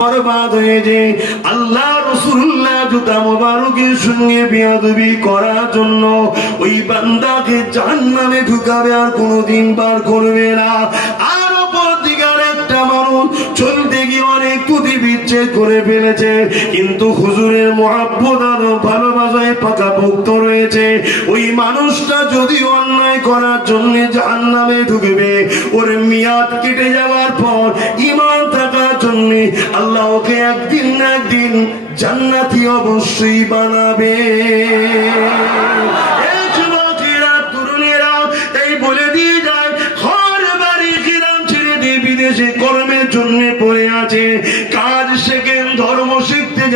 বরবাদ হয়ে যায় আল্লাহ রসুল্লাহ জুতা মোবারকের সঙ্গে বিয়াদবি করার জন্য ওই বান্দাকে জাহান্নামে ঢুকাবে আর কোনোদিন বার করবে না। গিয়ে অনেক করে ফেলেছে। কিন্তু হুজুরের মহাব্বত আর ভালোবাসায় পাকা ভুক্ত রয়েছে। ওই মানুষটা যদি অন্যায় করার জন্য জাহান্নামে ঢুকবে, ওর মেয়াদ কেটে যাওয়ার পর ইমান থাকার জন্য আল্লাহ ওকে একদিন না একদিন জান্নাতি অবশ্যই বানাবে।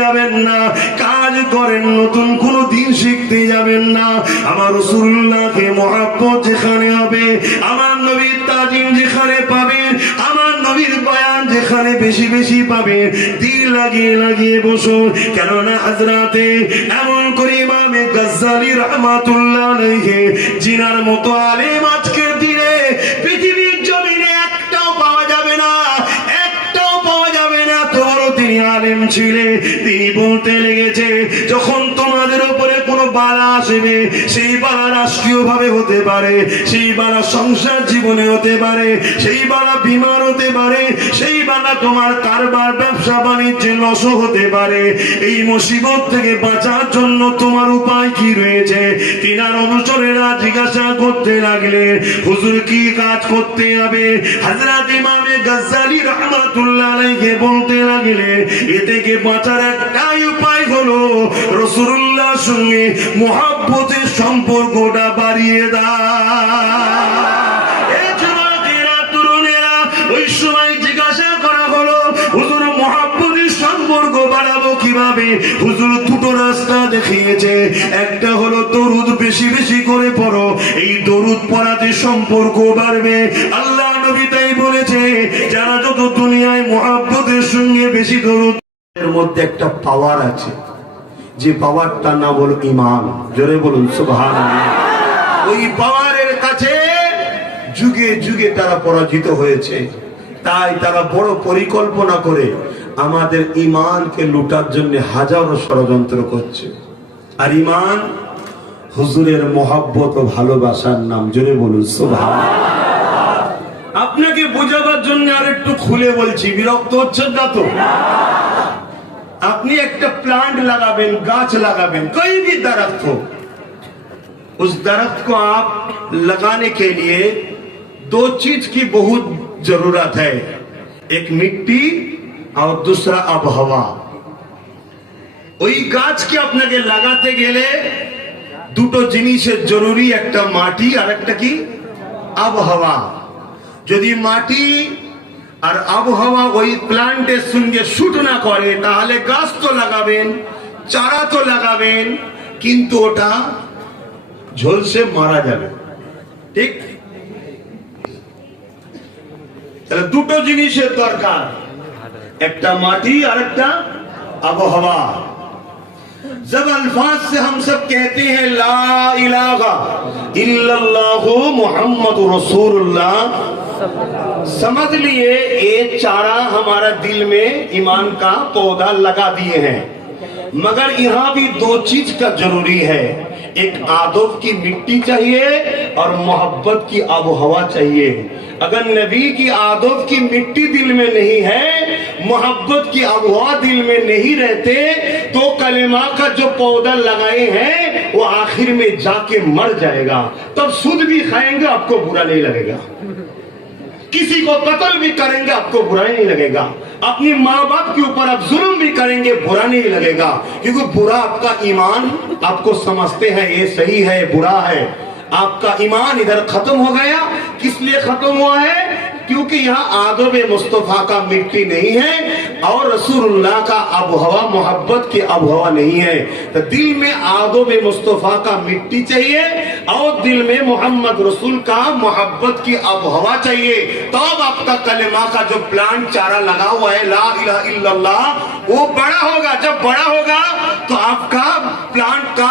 যাবেন না। কাজ করেন, নতুন কোন দিন শিখতে যাবেন না। আমার রসুল্লাহকে মহাব্বত যেখানে হবে, আমার নবীর তাজিম যেখানে পাবেন, আমার নবীর বয়ান যেখানে বেশি বেশি পাবেন। দিল লাগিয়ে লাগিয়ে বসুন, কেননা হাজরাতে এমন করে ইমামে গজ্জালি রহমাতুল্লাহ জিনার মতো আলেম আজকের দিনে ছিলেন তিনি বলতে লেগেছে, যখন তোমাদের উপরে কোনো বালা আসবে, সেই বালা রাষ্ট্রীয় ভাবে হতে পারে, সেই বালা সংসার জীবনে হতে পারে, সেই বালা বিমার হতে পারে সেই বালা তোমার কারবার, ব্যবসা, বাণিজ্যে লসও হতে পারে। এই মুসিবত থেকে বাঁচার জন্য তোমার উপায় কি রয়েছে? তিনার অনুচরেরা জিজ্ঞাসা করতে লাগলে, হুজুর কি কাজ করতে হবে? হাজরাত ইমামে গজ্জালি রহমাতুল্লাহ আলাইহি বলতে লাগলে, এ থেকে বাঁচার একটাই উপায় হলো রসুল্লাহর সঙ্গে মোহাব্বতের সম্পর্কটা বাড়িয়ে দাও। হুজুর দুটো রাস্তা দেখিয়েছে। একটা হলো দরুদ বেশি বেশি করে পড়ো, এই দরুদ পড়াতে সম্পর্ক বাড়বে। আল্লাহ নবী তাই বলেছে, যারা যত দুনিয়ায় মহাব্বতের সঙ্গে বেশি দরুদ এর মধ্যে একটা পাওয়ার আছে। যে পাওয়ারটার নাম হলো ইমান জোরে বলুন সুবহান ওই পাওয়ারের কাছে যুগে যুগে তারা পরাজিত হয়েছে। তাই তারা বড় পরিকল্পনা করে আমাদের ইমানকে লুটার জন্য হাজারো ষড়যন্ত্র করছে। আর ইমান হুজুরের মহাব্বত ও ভালোবাসার নাম, জোরে বলুন আপনাকে বোঝাবার জন্য আর একটু খুলে বলছি, বিরক্ত হচ্ছেন না তো? আপনি একটা প্লান্ট লাগাবেন, গাছ লাগাবেন কই ভি দরখত উস দরখত কো আপ লাগানে কে লিয়ে দো চিজ কি বহুত জরুরত হ্যায়? এক মিট্টি আর দুসরা আবহাওয়া। ওই গাছকে আপনাকে লাগাতে গেলে দুটো জিনিসের জরুরি, একটা মাটি আর একটা কি? আবহাওয়া। যদি মাটি আর আবহাওয়া ওই প্লান্টের সঙ্গে শুট না করে, তাহলে গাছ তো লাগাবেন, চারা তো লাগাবেন, কিন্তু ওটা ঝলসে মারা যাবে। ঠিক? তাহলে দুটো জিনিসের দরকার। ایکٹا ماٹی اور ایکٹا اب و ہوا۔ جب الفاظ سے ہم سب کہتے ہیں لا الہ الا اللہ محمد رسول اللہ، سمجھ لیے ایک چارہ ہمارا دل میں ایمان کا پودا لگا دیے ہیں۔ مگر یہاں بھی دو چیز کا ضروری ہے۔ ایک آدب کی مٹی چاہیے اور محبت کی آب و ہوا چاہیے۔ اگر نبی کی عادت کی مٹی دل میں نہیں ہے، محبت کی ابوا دل میں نہیں رہتے، تو کلمہ کا جو پودا لگائے ہیں، وہ آخر میں جا کے مر جائے گا۔ تب سود بھی کھائیں گے، آپ کو برا نہیں لگے گا۔ کسی کو قتل بھی کریں گے، آپ کو برا نہیں لگے گا۔ اپنی ماں باپ کے اوپر آپ ظلم بھی کریں گے، برا نہیں لگے گا۔ کیونکہ برا آپ کا ایمان آپ کو سمجھتے ہیں، یہ صحیح ہے، یہ برا ہے۔ آپ کا ایمان ادھر ختم ہو گیا. کس لیے ختم ہوا ہے؟ کیونکہ یہاں آدم مصطفیٰ کا مٹی نہیں ہے اور رسول اللہ کا اب ہوا محبت کی اب ہوا نہیں ہے۔ دل میں آدم مصطفیٰ کا مٹی چاہیے اور دل میں محمد رسول کا محبت کی اب ہوا چاہیے۔ تب آپ کا کلمہ کا جو پلانٹ چارہ لگا ہوا ہے، لا الہ الا اللہ، وہ بڑا ہوگا۔ جب بڑا ہوگا تو آپ کا پلانٹ کا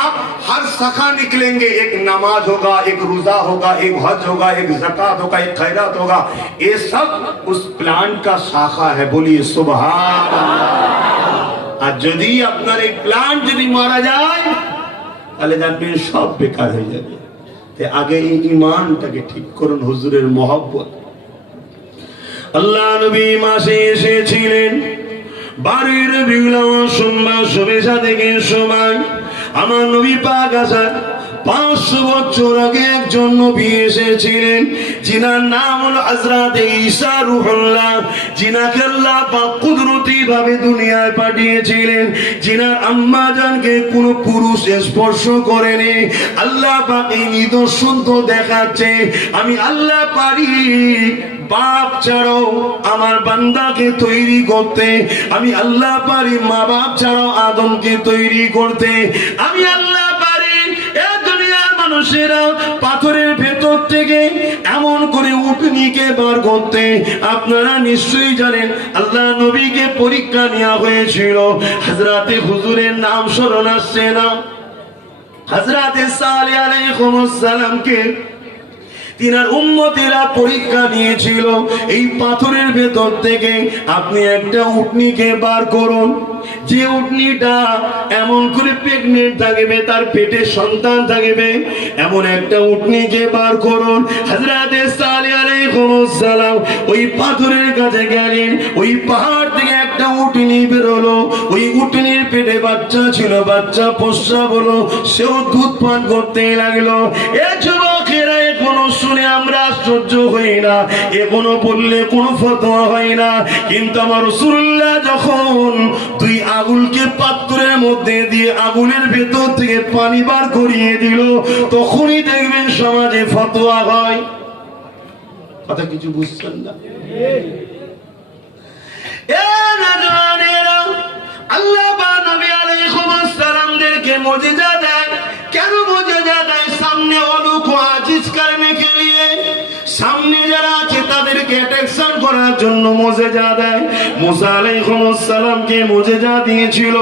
ہر سخہ نکلیں گے۔ ایک نماز ہوگا، ایک روزہ ہوگا، ایک حج ہوگا، ایک زکاة ہوگا، ایک خیرات ہوگا۔ ये सब उस प्लांट का शाखा है बोलिए सुबह আর যদি আপনার এই প্লান্ট যদি মারা যায় তাহলে জানবেন সব বেকার হয়ে যাবে তাই আগে এই ইমানটাকে ঠিক করুন হুজুরের মহব্বত আল্লাহ নবী মাসে এসেছিলেন বাড়ির বিগলাম সোমবার শুভেচ্ছা থেকে সময় আমার নবী পাক আসার পাঁচশো বছর আগে একজন নবী এসেছিলেন। নাম হলো আল্লাহ পাক কুদরতি ভাবে দুনিয়ায় পাঠিয়েছিলেন। আম্মা জানকে পুরুষ স্পর্শ করেনি। আল্লাহ এই নিদর্শন তো দেখাচ্ছে। আমি আল্লাহ পারি, বাপ ছাড়াও আমার বান্দাকে তৈরি করতে। আমি আল্লাহ পারি, মা বাপ ছাড়াও আদমকে তৈরি করতে। আমি আল্লাহ মানুষেরা পাথরের ভেতর থেকে এমন করে উটনিকে বার করতে, আপনারা নিশ্চয়ই জানেন, আল্লাহ নবীকে পরীক্ষা নেওয়া হয়েছিল। হাজরাতে হুজুরের নাম স্মরণ আসছে না? হাজরাতে সালে আলাইহিসসালামকে তিনার উম্মতেরা পরীক্ষা নিয়েছিল, এই পাথরের ভেতর থেকে আপনি একটা উটনিকে বার করুন। যে উটনিটা এমন করে প্রেগনেন্ট থাকবে, তার পেটে সন্তান থাকবে, এমন একটা উটনিকে বার করুন। হাজরাতে সালে আলাইহিসসালাম ওই পাথরের কাছে গেলেন, ওই পাহাড় থেকে একটা উটনি বেরোলো। ওই উটনির পেটে বাচ্চা ছিল, বাচ্চা পোষা বলো, সেও দুধ পান করতে লাগল। এ এখনও শুনে আমরা আশ্চর্য হই না। এখনও বললে কোনো ফতোয়া হয় না। কিন্তু আমার রসুল্লাহ যখন দুই আগুলকে পাত্রের মধ্যে দিয়ে আগুনের ভেতর থেকে পানি বার করিয়ে দিল, তখনই দেখবেন সমাজে ফতোয়া হয়। কথা কিছু বুঝছেন না? আল্লাহ বা নবী আলাইহিস সালামদেরকে মুজিজা দেয়। কেন মুজিজা দেয়? সামনে অলুক ও আজিজ কে লিয়ে সামনে যারা আছে, তাদেরকে অ্যাট্রাকশন করার জন্য মুজিজা দেয়। মুসা আলাইহিস সালামকে যা দিয়েছিল,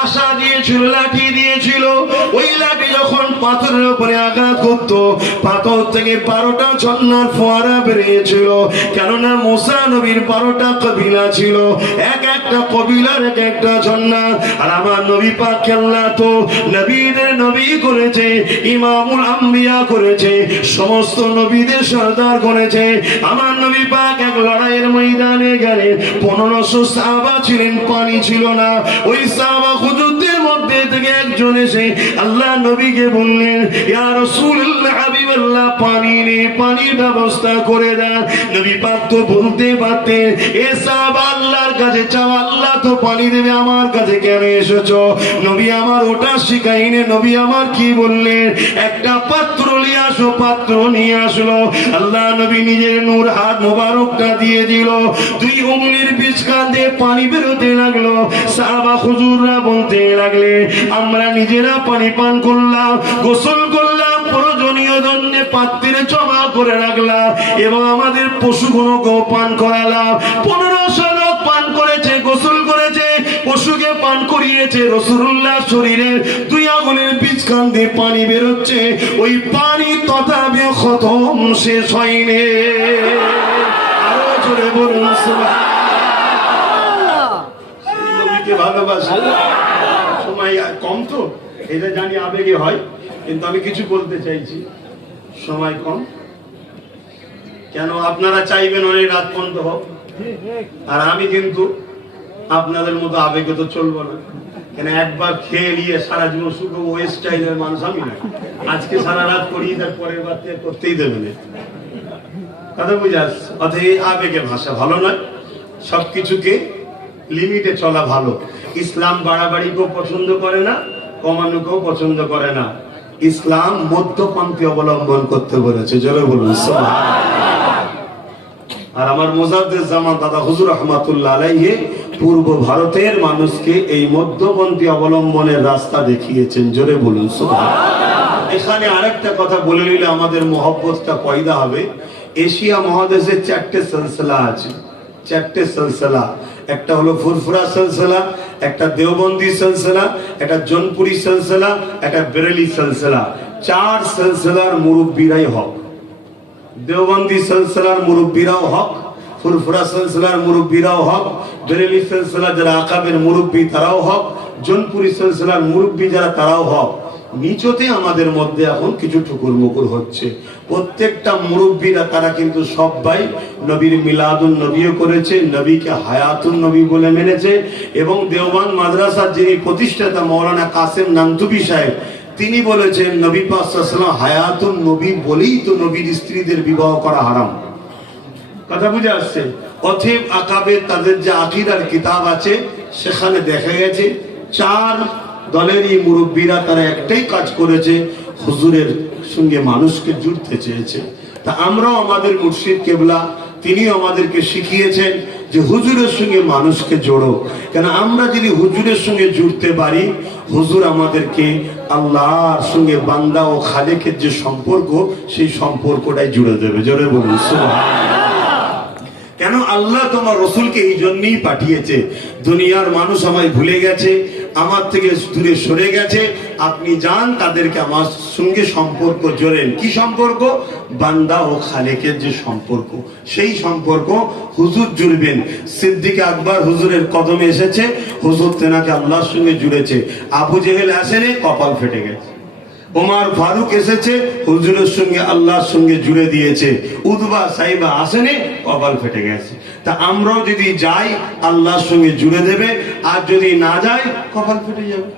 আশা দিয়েছিল, লাঠি দিয়েছিল। ওই লাঠি যখন পাথরের উপরে আঘাত করত। পাথর থেকে বারোটা ঝর্ণার ফোয়ারা বেরিয়েছিল। কেননা মুসা নবীর বারোটা কবিলা ছিল। এক একটা কবিলার এক একটা ঝর্ণা। আর আমার নবী পাক আল্লাহ তো নবীদের নবী করেছে, ইমামুল আম্বিয়া করেছে, সমস্ত নবীদের সর্দার করেছে। আমার নবী পাক এক লড়াইয়ের ময়দানে গেলেন পনেরোশো সাহাবা ছিলেন, পানি ছিল না। ওই সাহাবা হুজুরদের মধ্যে থেকে একজন এসে আল্লাহ নবীকে বললেন ইয়া রাসূলুল্লাহ হাবিবাল্লাহ পানি নেই পানির ব্যবস্থা করে দেন। নবী তো বলতে পারতেন, এ সাহাবা, আল্লাহর কাছে চাও, আল্লাহ তো পানি দেবে, আমার কাছে কেন নবী আমার ওটা নবী আমার কি বললেন? একটা পাত্র নিয়ে আসো, পাত্র নিয়ে আসলো। আল্লাহ নবী নিজের নূর, হাত মোবারকটা দিয়ে দিল। দুই উঙ্গলির কাঁদে পানি বেরোতে লাগল। বলতে লাগলে, আমরা নিজেরা পানি পান করলাম, গোসল করলাম প্রয়োজনীয় জন্য পাত্রে জমা করে রাখলাম এবং আমাদের পশুগুলোকেও পান করালাম পনেরোশো লোক পান করেছে গোসল করেছে পশুকে পান করিয়েছে রসুল্লাহ শরীরে দুই আগুনের বীজ কান্দে পানি বেরোচ্ছে ওই পানি তথাপি খতম শেষ হয়নি আরও জোরে বলুন ভালোবাসি সময় কম তো এটা জানি আবেগে হয় কিন্তু আমি কিছু বলতে চাইছি। সময় কম। কেন আপনারা চাইবেন অনেক রাত পর্যন্ত হোক? আর আমি কিন্তু আপনাদের মতো আবেগে তো চলবো না। কেন একবার খেয়ে নিয়ে সারা জীবন শুধু ওই স্টাইলের মানুষ আমি না। আজকে সারা রাত করিয়ে তার পরের বার করতেই দেবে না। কথা বুঝাস অতএব এই আবেগে ভাষা ভালো নয়। সব সবকিছুকে লিমিটে চলা ভালো। ইসলাম বাড়াবাড়িকেও পছন্দ করে না কমানোকেও পছন্দ করে না। ইসলাম মধ্যপন্থী অবলম্বন করতে বলেছে, জোরে বলুন আর আমার মোজাদ্দের জামান দাদা হুজুর রহমাতুল্লাহ আলাইহে পূর্ব ভারতের মানুষকে এই মধ্যপন্থী অবলম্বনের রাস্তা দেখিয়েছেন, জোরে বলুন। এখানে আরেকটা কথা বলে নিলে আমাদের মহব্বতটা পয়দা হবে। এশিয়া মহাদেশের চারটে সিলসিলা আছে, চারটে সিলসিলা। একটা হলো ফুরফুরা সিলসিলা, একটা দেওবন্দি সিলসিলা, একটা জনপুরি সিলসিলা, একটা বেরেলি সিলসিলা। চার সিলসিলার মুরব্বীরাই হক। দেওবন্দি সিলসিলার মুরব্বীরাও হক, ফুরফুরা সিলসিলার মুরব্বীরাও হক, বেরেলি সিলসিলা যারা আকাবের মুরব্বী তারাও হক, জনপুরি সিলসিলার মুরব্বী যারা তারাও হক। নিচতে আমাদের মধ্যে এখন কিছু ঠুকুর মুকুর হচ্ছে। প্রত্যেকটা মুরব্বীরা, তারা কিন্তু সবাই নবীর মিলাদুন নবীও করেছে, নবীকে হায়াতুন নবী বলে মেনেছে এবং দেওবান মাদ্রাসার যিনি প্রতিষ্ঠাতা মৌলানা কাসেম নান্তুবি সাহেব, তিনি বলেছেন, নবী পাসাল্লাম হায়াতুন নবী বলেই তো নবীর স্ত্রীদের বিবাহ করা হারাম। কথা বুঝে আসছে? অথেব আকাবে তাদের যে আকিদার কিতাব আছে, সেখানে দেখা গেছে, চার দলেরই মুরব্বীরা তারা একটাই কাজ করেছে, হুজুরের সঙ্গে মানুষকে জুড়তে চেয়েছে। তা আমরাও আমাদের মুর্শিদ কেবলা তিনি আমাদেরকে শিখিয়েছেন যে হুজুরের সঙ্গে মানুষকে জোড়ো। কেন আমরা যদি হুজুরের সঙ্গে জুড়তে পারি, হুজুর আমাদেরকে আল্লাহর সঙ্গে বান্দা ও খালেকের যে সম্পর্ক, সেই সম্পর্কটাই জুড়ে দেবে। জোরে বলুন, সুবহানাল্লাহ। কেন আল্লাহ তোমার রসুলকে এই জন্যই পাঠিয়েছে? দুনিয়ার মানুষ আমায় ভুলে গেছে, আমার থেকে দূরে সরে গেছে, আপনি যান, তাদেরকে আমার সঙ্গে সম্পর্ক জোরেন। কি সম্পর্ক? বান্দা ও খালেকের যে সম্পর্ক, সেই সম্পর্ক হুজুর জুড়বেন। সিদ্দিক আকবর হুজুরের কদমে এসেছে, হুজুর তেনাকে আল্লাহর সঙ্গে জুড়েছে। আবু জেহেল আসেনে, কপাল ফেটে গেছে। ওমার ফারুক এসেছে, হুজুরের সঙ্গে, আল্লাহর সঙ্গে জুড়ে দিয়েছে। উদবা সাইবা আসেনি, কপাল ফেটে গেছে। তা আমরাও যদি যাই, আল্লাহর সঙ্গে জুড়ে দেবে, আর যদি না যাই, কপাল ফেটে যাবে।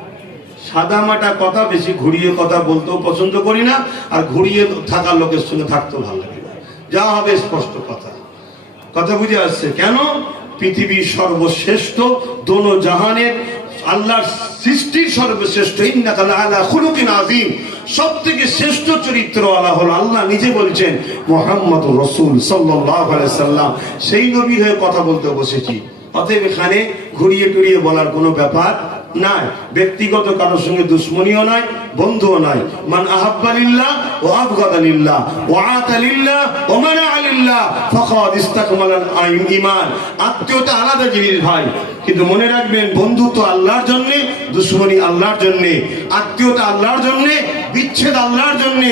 সাদা মাটা কথা, বেশি ঘুরিয়ে কথা বলতেও পছন্দ করি না, আর ঘুরিয়ে থাকা লোকের সঙ্গে থাকতেও ভালো লাগে না। যা হবে স্পষ্ট কথা। কথা বুঝে আসছে। কেন? পৃথিবীর সর্বশ্রেষ্ঠ দোনো জাহানের আল্লাহর সৃষ্টির সর্বশ্রেষ্ঠ আলা খুলুকিন আযীম। সবথেকে শ্রেষ্ঠ চরিত্র আল্লাহ হলো আল্লাহ, নিজে বলছেন মুহাম্মদ রাসূল সাল্লাম। সেই নবীর হয়ে কথা বলতে বসেছি। অতএব এখানে ঘুরিয়ে টুরিয়ে বলার কোনো ব্যাপার নাই। ব্যক্তিগত কারোর সঙ্গে দুশ্মনীও নাই, বন্ধুও নাই। মান আহাব্বালিল্লাহ ও আবগাদালিল্লাহ ও আতালিল্লাহ ও মানা আলিল্লাহ ফাকাদ ইস্তাকমালাল আইন, ঈমান। আত্মীয়তা আলাদা জিনিস ভাই, কিন্তু মনে রাখবেন বন্ধুত্ব আল্লাহর জন্য, দুশ্মনী আল্লাহর জন্য, আত্মীয়তা আল্লাহর জন্য, বিচ্ছেদ আল্লাহর জন্য,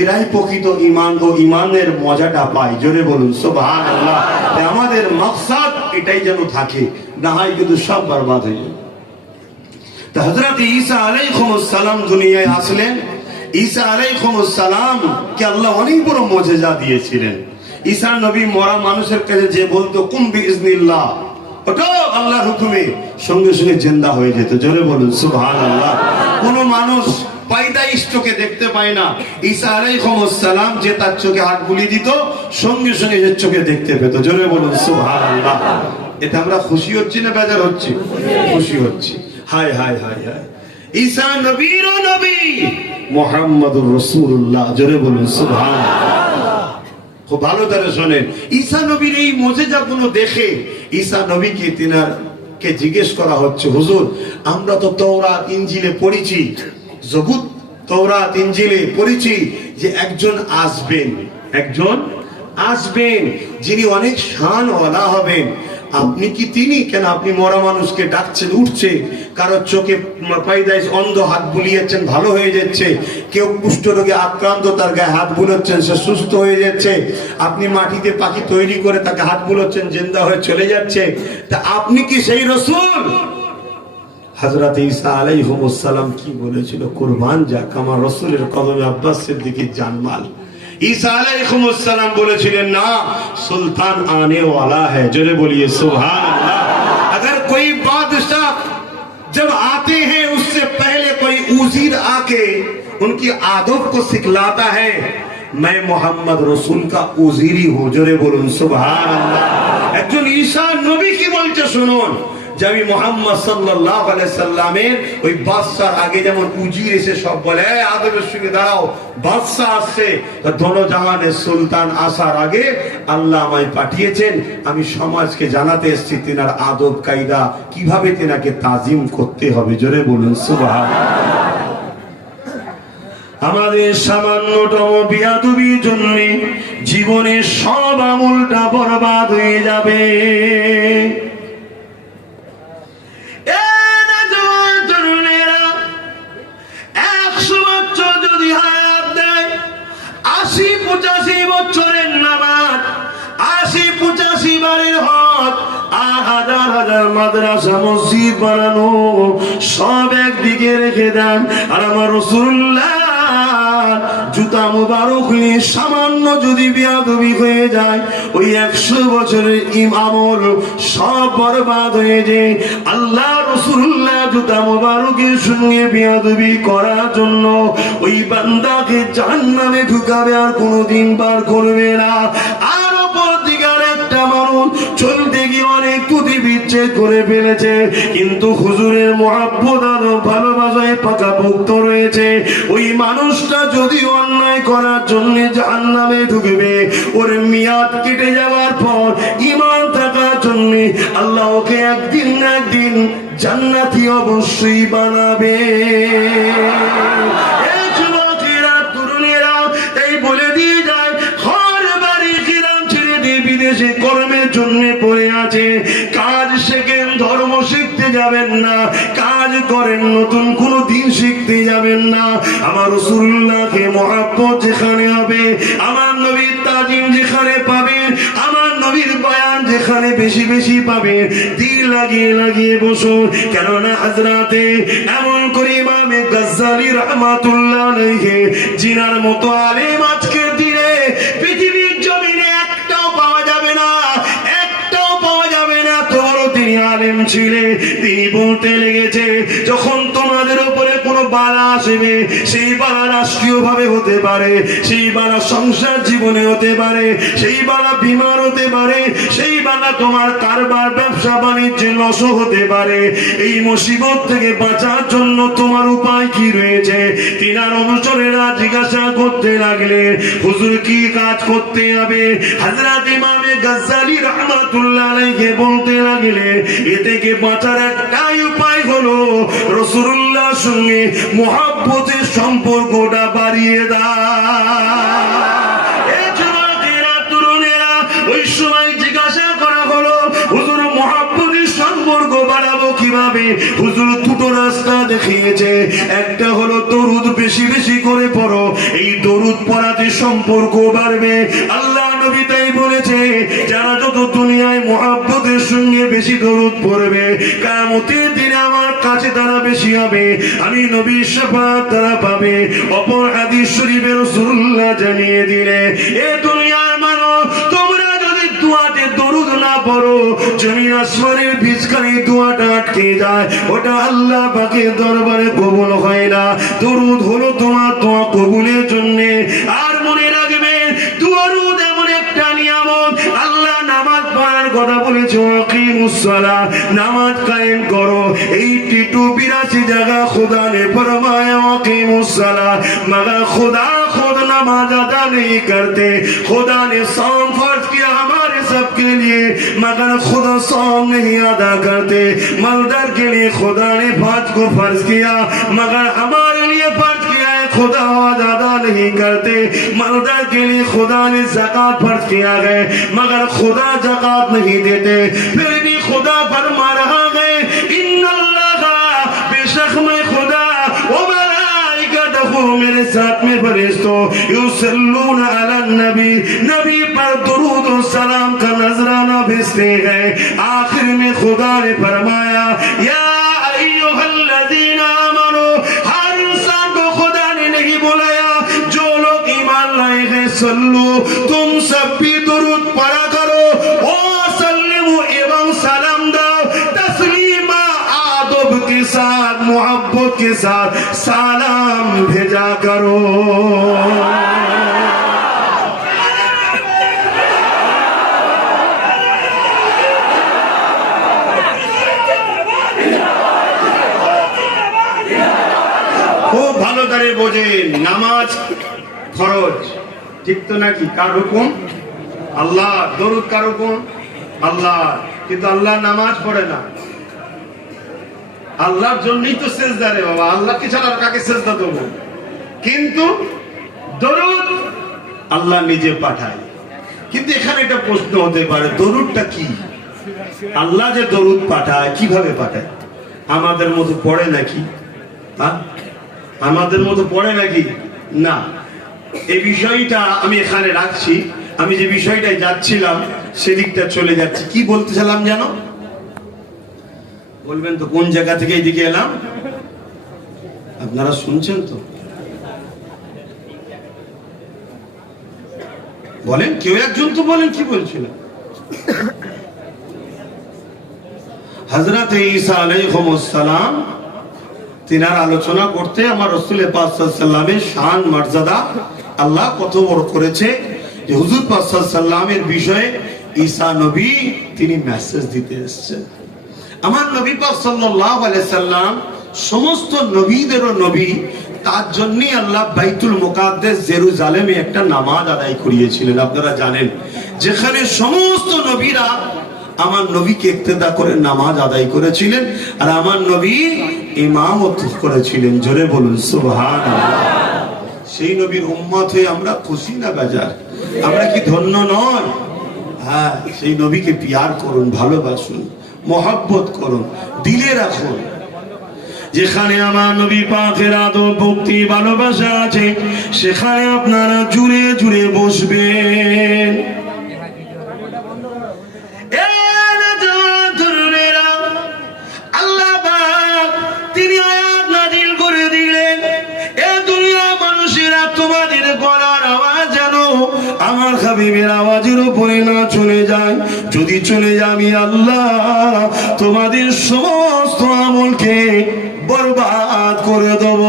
এরাই প্রকৃত ঈমান ও ইমানের মজাটা পায়। জোরে বলুন, সুবহানাল্লাহ। আল্লাহ আমাদের মাকসাদ এটাই যেন থাকে, না হয় কিন্তু সব বরবাদ হয়ে যাবে। তা হযরত ঈসা আলাইহিস সালাম দুনিয়ায় আসলেন। ঈসা কে আল্লাহ অনেক বড় মুজিজা দিয়েছিলেন। ঈসা নবী মরা মানুষের কাছে যে বলতো, কুম বিইজনিল্লাহ। ওটো আল্লাহর হুকুমে সঙ্গে সঙ্গে জিন্দা হয়ে যেত। জোরে বলুন, সুবহানাল্লাহ। কোন মানুষ পাইদাইশ চোখে দেখতে পায় না। ঈসা সালাম যে তার চোখে হাত বুলিয়ে দিত, সঙ্গে সঙ্গে যে চোখে দেখতে পেত। জোরে বলুন, সুবহানাল্লাহ। এটা আমরা খুশি হচ্ছি না বেজার হচ্ছি? খুশি হচ্ছি। হায় হায় হায় হায়। ঈসা নবীর নবী। মোহাম্মদুর জোরে বলুন খুব ভালো ঈসা নবীর এই দেখে ঈসা নবীকে তিনার কে জিজ্ঞেস করা হচ্ছে, হুজুর, আমরা তো তওরাত ইনজিলে পড়েছি, জবুত তওরাত ইনজিলে পড়েছি যে একজন আসবেন একজন আসবেন, যিনি অনেক শানওয়ালা হবেন আপনি কি তিনি? কেন আপনি মরা মানুষকে ডাকছেন উঠছে কারোর চোখে পাইদাইশ অন্ধ হাত বুলিয়েছেন, ভালো হয়ে যাচ্ছে। কেউ কুষ্ঠ রোগে আক্রান্ত, তার গায়ে হাত বুলোচ্ছেন, সে সুস্থ হয়ে যাচ্ছে। আপনি মাটিতে পাখি তৈরি করে তাকে হাত বুলোচ্ছেন, জিন্দা হয়ে চলে যাচ্ছে। তা আপনি কি সেই রসুল? হজরত ঈসা আলাইহিসসালাম কি বলেছিল? কুরবান যাক, আমার রসুলের কদমে আব্বাস সিদ্দিকীর জানমাল। ঈসা আলাইহিমুসসালাম বলেছিলেন, না, সুলতান আনে ওয়ালা হ্যায় জোরে বলিয়ে, সুবহানাল্লাহ। अगर कोई बादशाह जब आते हैं उससे पहले कोई उजीर आके उनकी आदब को सिखलाता है मैं মোহাম্মদ রসুল কা উজিরি হুজুরে বলুন, সুবহানাল্লাহ। একজন ঈসা নবী কি বলছে, শুনুন। যে আমি মোহাম্মদ আলাইহি সাল্লামের ওই বাদশার আগে যেমন উজির এসে সব বলে "এই আদবের সঙ্গে দাঁড়াও বাদশা আসছে। তো দোনো জাহানের সুলতান আসার আগে আল্লাহ আমায় পাঠিয়েছেন। আমি সমাজকে জানাতে এসেছি, তেনার আদব কায়দা কীভাবে তেনাকে তাজিম করতে হবে? জোরে বলুন সুবহান আমাদের সামান্যতম বিয়াদবির জন্য জীবনের সব আমলটা বরবাদ হয়ে যাবে। মাদ্রাসা, মসজিদ বানানো, সব একদিকে রেখে দেন। আর আমার রসুল্লাহ জুতা মুবারক নিয়ে সামান্য যদি বিয়াদবি হয়ে যায়, ওই একশো বছরের ইম আমল সব বরবাদ হয়ে যায়। আল্লাহ রসুল্লাহ জুতা মুবারকের সঙ্গে বিয়াদবি করার জন্য ওই বান্দাকে জাহান্নামে ঢুকাবে আর কোনোদিন বার করবে না। আর চলতে গিয়ে অনেক পুঁতি বিচ্ছেদ করে ফেলেছে, কিন্তু হুজুরের মহাব্বত আর ভালোবাসায় পাকাপোক্ত রয়েছে। ওই মানুষটা যদি অন্যায় করার জন্য জাহান নামে ঢুকবে, ওর মেয়াদ কেটে যাওয়ার পর ইমান থাকার জন্য আল্লাহ ওকে একদিন না একদিন জান্নাতি অবশ্যই বানাবে। যাবেন না। কাজ করেন, নতুন কোনো দিন শিখতে যাবেন না। আমার রসুল্লাহকে মহাব্বত যেখানে হবে, আমার নবীর তাজিম যেখানে পাবেন আমার নবীর বয়ান যেখানে বেশি বেশি পাবেন দিল লাগিয়ে লাগিয়ে বসুন, কেননা হাজরাতে এমন করে ইমামে গজ্জালি রহমাতুল্লাহ জিনার মতো আলেম আজকের দিনে আলেম ছিলে তিনি বলতে লেগেছে। যখন তোমাদের উপরে কোনো বালা আসবে সেই বালা রাষ্ট্রীয় ভাবে হতে পারে, সেই বালা সংসার জীবনে হতে পারে, সেই বালা বিমার হতে পারে, সেই বালা তোমার কারবার, ব্যবসা, বাণিজ্যে লস হতে পারে। এই মুসিবত থেকে বাঁচার জন্য তোমার উপায় কি রয়েছে? তিনার অনুচরেরা জিজ্ঞাসা করতে লাগলেন হুজুর কি কাজ করতে হবে? হযরত ইমামে গজ্জালি রাহমাতুল্লাহ আলাইহি বলতে লাগলেন এ থেকে বাঁচার একটাই উপায় হলো রাসূলুল্লাহর সঙ্গে মহাব্বতের সম্পর্কটা বাড়িয়ে তরুণেরা, ওই সময় জিজ্ঞাসা করা হলো হুজুর মহাব্বতের সম্পর্ক বাড়াবো কীভাবে? হুজুর রাস্তা দেখিয়েছে একটা হলো দরুদ, বেশি বেশি করে পড়ো। এই দরুদ পড়াতে সম্পর্ক বাড়বে, আল্লাহ নবী তাই বলেছে, যারা যত দুনিয়ায় মহাব্বতের সঙ্গে বেশি দরুদ পড়বে কামতের দিনে আমার কাছে তারা বেশি হবে। আমি নবী শাফাত তারা পাবে। অপর হাদিস শরীফের রাসূলুল্লাহ জানিয়ে দিলে, এ দুনিয়ার পড়ো জমিন আসমানের বীজখানে দুয়াটা আটকে যায় ওটা আল্লাহ পাকের দরবারে কবুল হয় না দরুদ হলো তোমার দোয়া কবুলের জন্য আর মনে রাখবে দুয়ারুদ এমন একটা নিয়ামত আল্লাহ নামাজ পড়ার কথা বলেছে ওয়াকিমুসসালাহ নামাজ কায়েম করো এই টিটু বিরাশি জায়গা खुदा ने फरमाया ওয়াকিমুসসালাহ मगर खुदा खुद नमाज अदा नहीं करते खुदा ने सौम फर्ज سب کے لیے مگر خدا سونگ نہیں آدھا کرتے۔ مردر کے لیے خدا نے فات کو فرض کیا، مگر ہمارے لیے فرض کیا ہے، خدا آدھا نہیں کرتے۔ مردہ کے لیے خدا نے زکاة فرض کیا ہے، مگر خدا زکاة نہیں دیتے۔ پھر بھی خدا فرما رہا ہے، ان اللہ بے شک میں خدا وہ ملائکہ میرے ساتھ میں فرشتو یو سلون علی النبی۔ نبی پر درود و سلام کا نظرانہ بھیجتے ہیں۔ آخر میں خدا نے فرمایا، یا ایوہ الذین آمنو، ہر انسان کو خدا نے نہیں بولایا جو لوگ ایمان لائے ہیں سلو تم سب بھی درود پڑا کرو۔ او سلم ایوم سلام دو تسلیمہ، آدب کے ساتھ، محبت کے ساتھ سلام بھیجا کرو۔ খুব ভালো করে বোঝেন নামাজ ফরজ। ঠিক তো নাকি? কার হুকুম? আল্লাহ, দরুদ কার হুকুম? আল্লাহ। কিন্তু আল্লাহ নামাজ পড়ে না। আল্লাহর জন্যই তো সেজদা রে বাবা। আল্লাহকে ছাড়া আর কাকে সেজদা দেবো? কিন্তু দরুদ আল্লাহ নিজে পাঠায়। কিন্তু এখানে একটা প্রশ্ন হতে পারে, দরুদটা কি? আল্লাহ যে দরুদ পাঠায়, কীভাবে পাঠায়? আমাদের মতো পড়ে নাকি? হ্যাঁ? আমাদের মতো পড়ে নাকি? না। এই বিষয়টা আমি এখানে রাখছি। আমি যে বিষয়টায় যাচ্ছিলাম, সেদিকটা চলে যাচ্ছি। কি বলতেছিলাম জানো? বলবেন তো, কোন জায়গা থেকে এইদিকে এলাম? আপনারা শুনছেন তো? বলেন, কেউ একজন তো বলেন কি বলছিলেন হজরত ঈসা আলাইহিসসালাম তিনার আলোচনা করতে আমার রসুল পাকসাল্লামের শান, মর্যাদা আল্লাহ কত বড় করেছে যে হুজুর পাকসাল্লামের বিষয়ে ঈসা নবী তিনি মেসেজ দিতে এসেছেন। আমার নবী পাক সাল্লাম সমস্ত নবীদেরও নবী, তার জন্যই আল্লাহ বাইতুল মুকাদ্দাস জেরুজালেমে একটা নামাজ আদায় করিয়েছিলেন, আপনারা জানেন। যেখানে সমস্ত নবীরা আমার নবীকে ইক্তেদা করে নামাজ আদায় করেছিলেন আর আমার নবী ইমামত করেছিলেন। জোরে বলুন, সুবহানাল্লাহ। সেই নবীর উম্মত হয়ে আমরা খুশি না বেজার? আমরা কি ধন্য নয়? হ্যাঁ সেই নবীকে পিয়ার করুন, ভালোবাসুন, মহাব্বত করুন, দিলে রাখুন। যেখানে আমার নবী পাকের আদর ভক্তি, ভালোবাসা আছে, সেখানে আপনারা জুড়ে জুড়ে বসবেন। হাবিবের আওয়াজের উপরে না চলে যায়। যদি চলে যায়, আমি আল্লাহ তোমাদের সমস্ত আমলকে বরবাদ করে দেব।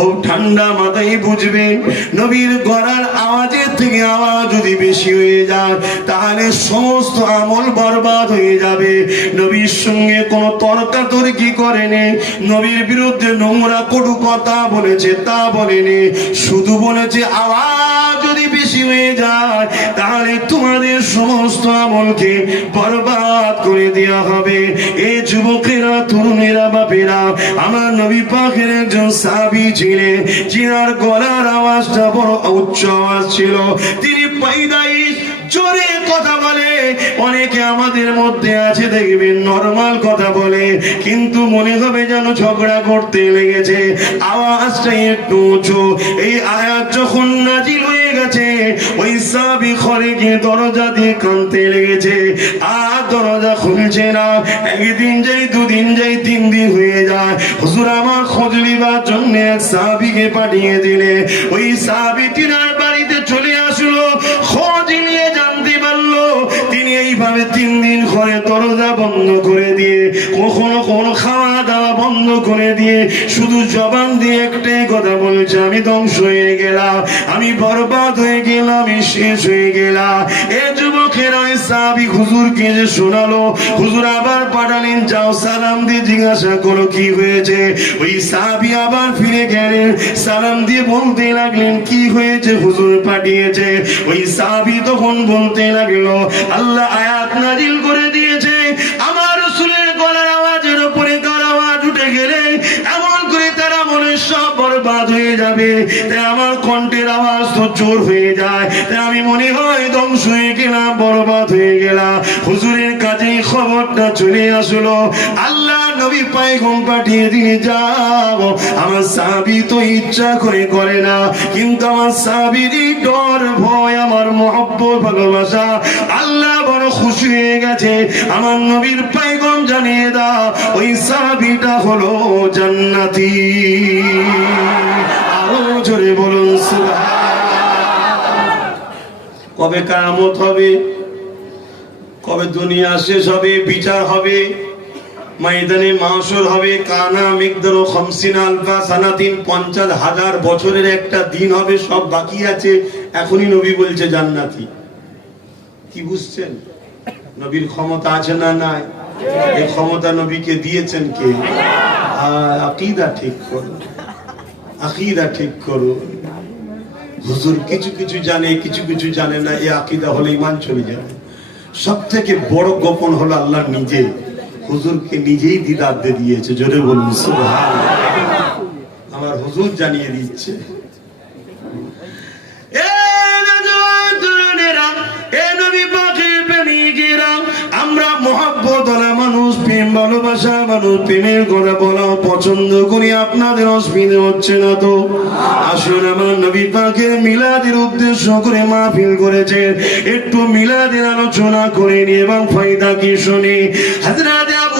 খুব ঠান্ডা মাথায় বুঝবেন নবীর গলার আওয়াজের থেকে আওয়াজ যদি বেশি হয়ে যায়, তাহলে সমস্ত আমল বরবাদ হয়ে যাবে। নবীর সঙ্গে কোনো তর্কাতর্কি করেনি নবীর বিরুদ্ধে নোংরা, কটু কথা বলেছে, তা বলেনি শুধু বলেছে, আওয়াজ যদি বেশি হয়ে যায়, তাহলে তোমাদের সমস্ত আমলকে বরবাদ করে দেওয়া হবে। এই যুবকেরা, তরুণেরা, বাপেরা, আমার নবী পাখের একজন সাবি ছিলেন যিনার গলার আওয়াজটা বড় উচ্চ আওয়াজ ছিল। তিনি পাইদাইশ জোরে কথা বলে। অনেকে আমাদের মধ্যে আছে দেখবেন নর্মাল কথা বলে, কিন্তু মনে হবে যেন ঝগড়া করতে লেগেছে। আওয়াজটা একটু উঁচু। এই আয়াত যখন নাজিল হয়ে গেছে। ওই সাবি ঘরে গিয়ে দরজা দিয়ে কানতে লেগেছে। আর দরজা খুলছে না। একদিন যাই, দুদিন যাই, তিন দিন হয়ে যায়। হুজুর আমার খোঁজ নিবার জন্য এক সাহাবিকে পাঠিয়ে দিলে। ওই সাহাবি তিনার বাড়িতে চলে আসলো। খোঁজ নিয়ে জানতে পারল, তিনি এইভাবে তিন দিন ঘরে দরজা বন্ধ করে দিয়ে কখনো কখনো খাওয়া বন্ধ করে দিয়ে শুধু জবান দিয়ে একটাই কথা বলছে, আমি ধ্বংস হয়ে গেলাম, আমি বরবাদ হয়ে গেলাম, আমি শেষ হয়ে গেলাম। এ যুবকের ওই সাবি হুজুরকে যে শোনালো, হুজুর আবার পাঠালেন, যাও সালাম দিয়ে জিজ্ঞাসা করো কি হয়েছে? ওই সাবি আবার ফিরে গেলেন, সালাম দিয়ে বলতে লাগলেন, কি হয়েছে হুজুর পাঠিয়েছে? ওই সাবি তখন বলতে লাগল, আল্লাহ আয়াত নাজিল করে যাবে তাই আমার কণ্ঠের আওয়াজ তো জোর হয়ে যায়। তাই আমি মনে হয় ধ্বংস হয়ে গেলাম, বরবাদ হয়ে গেলাম। হুজুরের কাছে খবরটা চলে আসলো। আল্লাহ নবী পাইগম পাঠিয়ে দিয়ে যাও আমার সাবি তো ইচ্ছা করে করে না, কিন্তু আমার সাবির ডর, ভয়, আমার মহব্বত, ভালোবাসা। আল্লাহ বড় খুশি হয়ে গেছে, আমার নবীর পাইগম জানিয়ে দাও, ওই সাবিটা হলো জান্নাতি। আরও জোরে বলুন কবে কামত হবে? কবে দুনিয়া শেষ হবে? বিচার হবে? ময়দানে মাসুর হবে, কানা মিকদার ও খমসিনা আলফা সানাতিন, পঞ্চাশ হাজার বছরের একটা দিন হবে, সব বাকি আছে। এখনই নবী বলছে জান্নাতি। কি বুঝছেন? নবীর ক্ষমতা আছে না নাই? এই ক্ষমতা নবীকে দিয়েছেন কে? আকিদা ঠিক করুন। আকিদা ঠিক করুন। হুজুর কিছু কিছু জানে, কিছু কিছু জানে না, এই আকিদা হলে ইমান চলে যাবে। সব থেকে বড় গোপন হলো আল্লাহ নিজে। হুজুরকে নিজেই দিদার দিয়ে দিয়েছে জোরে বলুন সুবহানাল্লাহ। আমার হুজুর জানিয়ে দিচ্ছে এ নজওয়ান তরুণেরা, পছন্দ করি, আপনাদের হচ্ছে না তো? আসুন আমার নবী করে মাহফিল করেছে, একটু মিলাদের আলোচনা করে নি এবং ফায়দা কি শুনি? হাজরাতে আবু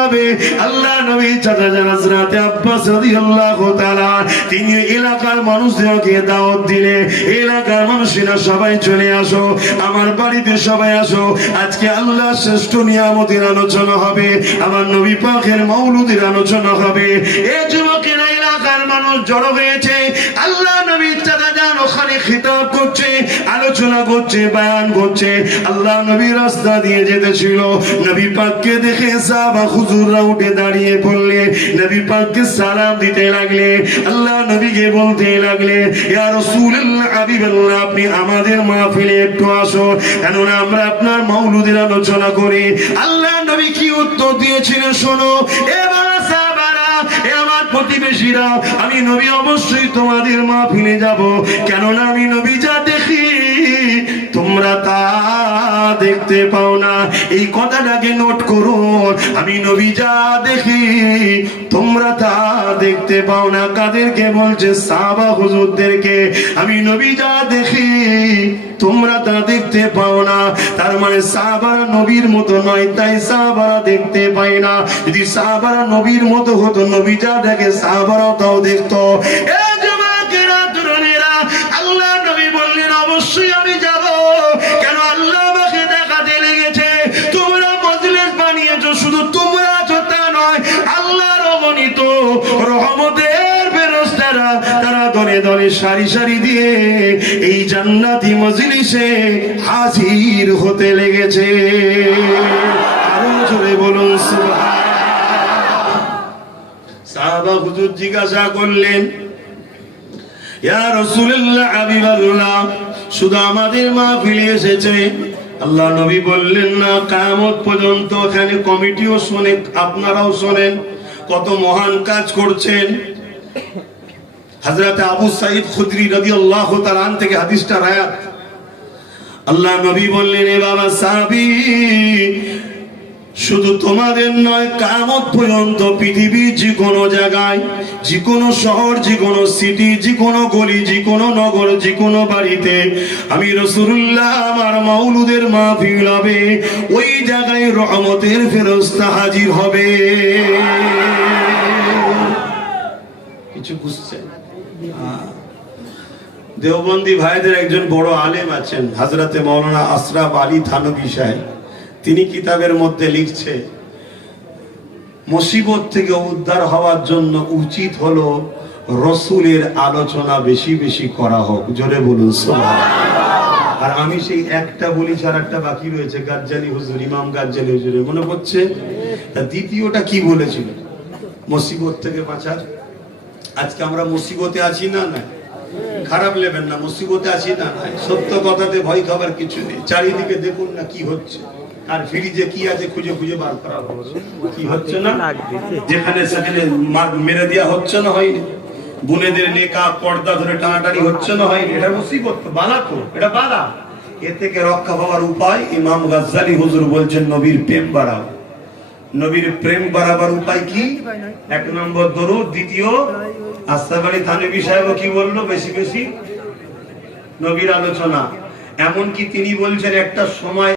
হবে। আল্লাহ নবী জানাজরাতে আব্বাস রাদিয়াল্লাহু তাআলা, তিনি এলাকার মানুষদেরকে দাওয়াত দিলে এলাকার মানুষেরা সবাই চলে আসো, আমার বাড়িতে সবাই আসো। আজকে আল্লাহ শ্রেষ্ঠ নিয়ামতের আলোচনা হবে, আমার নবী পাকের মৌলুদের আলোচনা হবে। এ যুবকেরা মানুষ জড়ো হয়েছে। আল্লাহ নবী যান ওখানে খিতাব করছে, আলোচনা করছে, বয়ান করছে। আল্লাহ নবী রাস্তা দিয়ে যেতেছিল নবী পাককে দেখে সাহাবা হুজুররা উঠে দাঁড়িয়ে পড়লে নবী পাককে সালাম দিতে লাগলে। আল্লাহ নবীকে বলতে লাগলে, ইয়া রাসূলুল্লাহ, হাবিবাল্লাহ, আপনি আমাদের মাহফিলে একটু আসো। কেননা আমরা আপনার মাওলুদের আলোচনা করি। আল্লাহ নবী কি উত্তর দিয়েছিলেন, শোনো। এবার প্রতিবেশীরা আমি নবী অবশ্যই তোমাদের মাহফিলে যাব। কেননা আমি নবী যা দেখি তোমরা তা দেখতে পাও না। এই কথাটাকে নোট করুন। আমি নবী যা দেখি, তোমরা তা দেখতে পাও না। কাদেরকে বলছে? সাহাবা হুজুরদেরকে। আমি নবী যা দেখি, তোমরা তা দেখতে পাও না। তার মানে সাহাবারা নবীর মতো নয়, তাই সাহাবারা দেখতে পায় না। যদি সাহাবারা নবীর মতো হতো, নবী যা দেখে, সাহাবারাও তাও দেখতো। আল্লাহ নবী বললেন, অবশ্যই আমি যাব সারি সারি দিয়ে এই জান্নাতি মজলিসে হাজির হতে লেগেছে। আরও জোরে বলুন সাহাবা হুজুর জিজ্ঞাসা করলেন এসেছে? আল্লাহ নবী বললেন, না পর্যন্ত কমিটিও আপনারাও শোনেন, কত মহান কাজ করছেন। হযরত আবু সাঈদ খুদরি রাদিয়াল্লাহু তাআলা আন থেকে হাদিসটা রায়াত। আল্লাহ নবী বললেন, এ বাবা সাহাবী, শুধু তোমাদের নয় কামত পর্যন্ত পৃথিবীর যে কোনো জায়গায় যে কোনো শহর যে কোনো সিটি যে কোনো গলি যে কোনো নগর যে কোনো বাড়িতে আমি রসুল্লাহ আমার মাউলুদের মাহফিল হবে, ওই জায়গায় রহমতের ফেরস্তা হাজির হবে। কিছু বুঝছেন? দেওবন্দি ভাইদের একজন বড় আলেম আছেন, হাজরাতে মৌলানা আশরাফ আলী থানবী সাহেব। তিনি কিতাবের মধ্যে লিখছে, মুসিবত থেকে উদ্ধার হওয়ার জন্য উচিত হলো রসুলের আলোচনা বেশি বেশি করা হোক। জোরে বলুন আর আমি সেই একটা বলি ছাড়া একটা বাকি রয়েছে, গাজ্জালি হুজুর, ইমাম গাজ্জালি হুজুরের। মনে পড়ছে? তা দ্বিতীয়টা কি বলেছিল? মুসিবত থেকে বাঁচার? আজকে আমরা মুসিবতে আছি না না? খারাপ নেবেন না, মুসিবতে আছি না, নাই। সত্য কথাতে ভয় খাবার কিছু নেই। চারিদিকে দেখুন না কি হচ্ছে। আর ফ্রিজে কি আছে খুঁজে খুঁজে বার করা কি হচ্ছে না? যেখানে সেখানে মেরে দেওয়া হচ্ছে না হয়নি। বুনেদের নেকা পর্দা ধরে টানাটানি হচ্ছে না হয়নি। এটা মুসিবত, বালা তো, এটা বালা। এ থেকে রক্ষা পাওয়ার উপায় ইমাম গাজ্জালি হুজুর বলছেন, নবীর প্রেম বাড়াও। নবীর প্রেম বাড়াবার উপায় কি? এক নম্বর দরুদ, দ্বিতীয় আস্তাব আলী থানবী সাহেব কি বলল বেশি বেশি? নবীর আলোচনা। এমনকি তিনি বলছেন একটা সময়